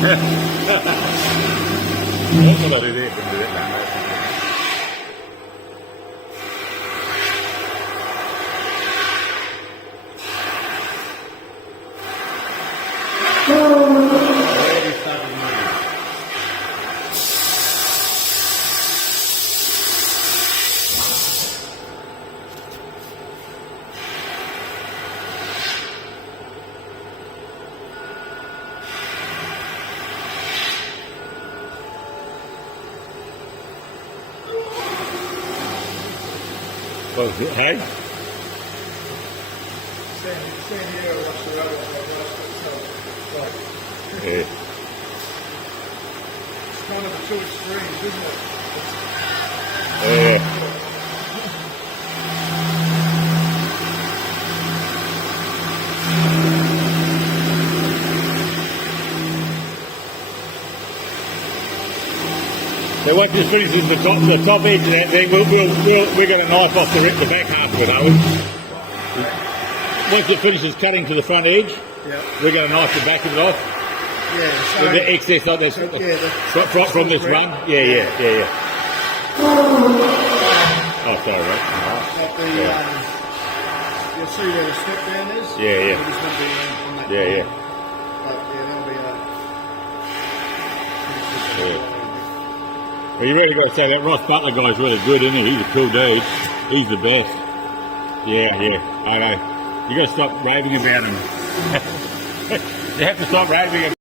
That's what I do there. Can do that. Already started moving. What is it, hey? Same here, watch the railroad, like, Yeah. it's kind of the two extremes, isn't it? Yeah. So once this finishes the top edge of that thing, we're going to knife off the back half of it, are we? Once it finishes cutting to the front edge, we're going to knife the back of it off. Yeah, so With the excess like this, from this run. Yeah. Oh, sorry, mate. like the, you'll see where the step down is. Yeah. We're just going to be on that. Yeah. But yeah, that'll be Well, you really got to say that Ross Butler guy's really good, isn't he? He's a cool dude. He's the best. Yeah. I know. You got to stop raving about him. You have to stop raving about him.